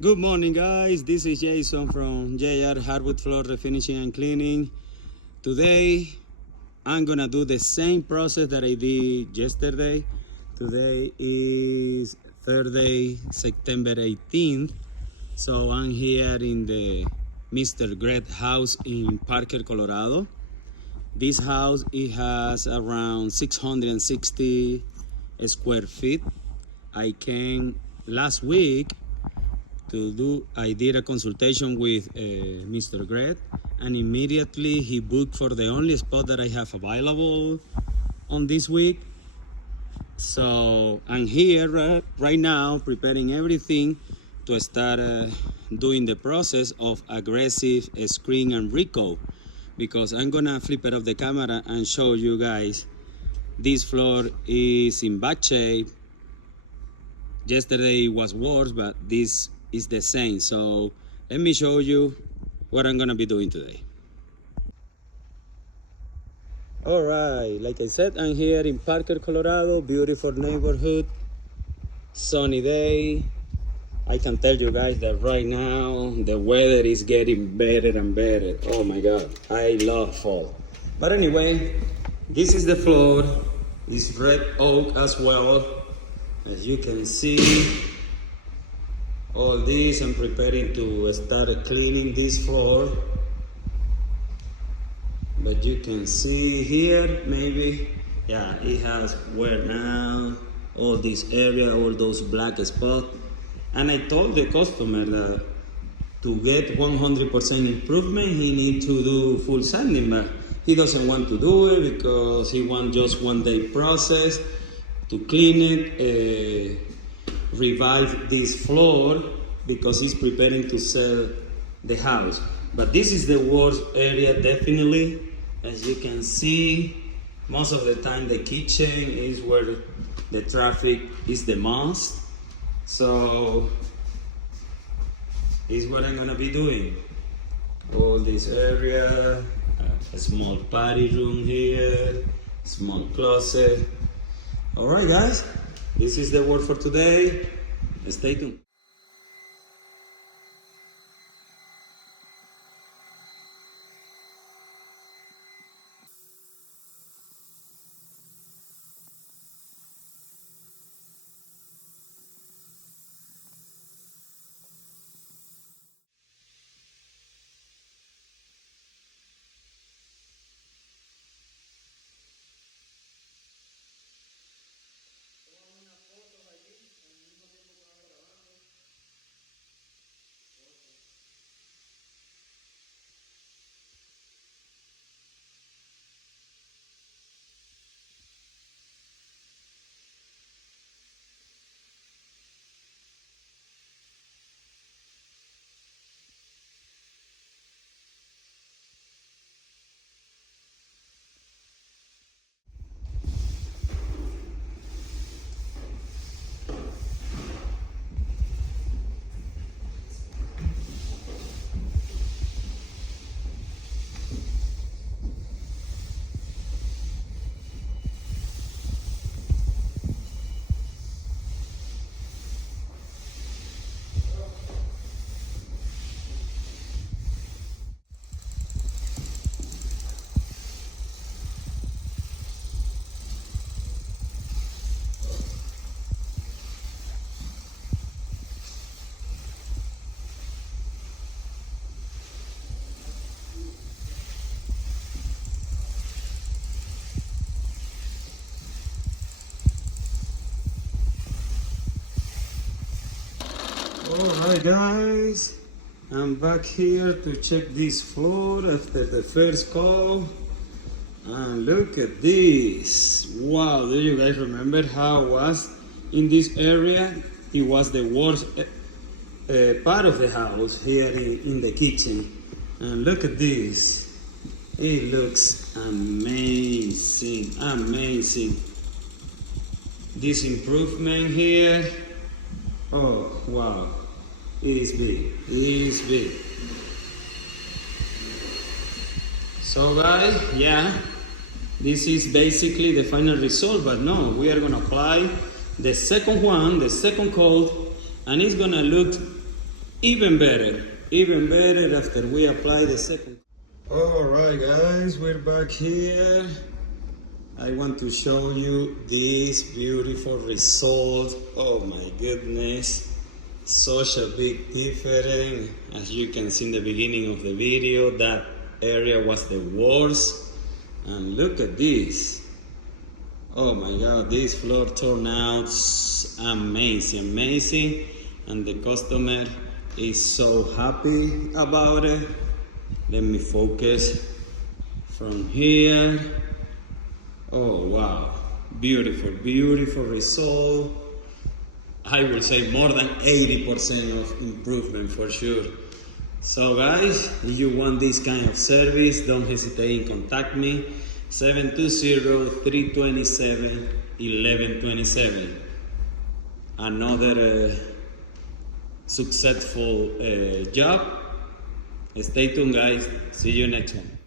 Good morning, guys. This is Jason from 𝐬𝐮𝐸 Hardwood Floor Refinishing and Cleaning. Today, I'm gonna do the same process that I did yesterday. Today is Thursday, September 18th. So I'm here in the Mr. Gret house in Parker, Colorado. This house, it has around 660 square feet. I came last week I did a consultation with Mr. Gret, and immediately he booked for the only spot that I have available on this week. So I'm here right now preparing everything to start doing the process of aggressive screen and recoat, because I'm gonna flip it off the camera and show you guys this floor is in bad shape. Yesterday it was worse, but this is the same. So let me show you what I'm gonna be doing today. All right, like I said, I'm here in Parker, Colorado. Beautiful neighborhood, sunny day. I can tell you guys that right now the weather is getting better and better. Oh my God, I love fall. But anyway, this is the floor. It's red oak as well. As you can see, all this, I'm preparing to start cleaning this floor. But you can see here, maybe, yeah, it has wear down, all this area, all those black spots. And I told the customer that to get 100% improvement, he needs to do full sanding, but he doesn't want to do it because he wants just 1 day process to clean it, revive this floor, because he's preparing to sell the house. But this is the worst area, definitely. As you can see, most of the time the kitchen is where the traffic is the most. So is what I'm gonna be doing. All this area, a small party room here, small closet. All right, guys, this is the word for today. Stay tuned. Alright, guys, I'm back here to check this floor after the first call, and look at this. Wow, do you guys remember how it was in this area? It was the worst part of the house here in the kitchen, and look at this. It looks amazing, amazing. This improvement here, oh wow, it is big, it is big. So guys, yeah, this is basically the final result, but no, we are gonna apply the second one, the second coat, and it's gonna look even better after we apply the second. All right, guys, we're back here. I want to show you this beautiful result. Oh my goodness, such a big difference. As you can see in the beginning of the video, that area was the worst, and look at this. Oh my god, this floor turned out amazing, and the customer is so happy about it. Let me focus from here. Oh wow, beautiful result. I would say more than 80% of improvement for sure. So guys, if you want this kind of service, don't hesitate to contact me. 720-327-1127. Another successful job. Stay tuned, guys. See you next one.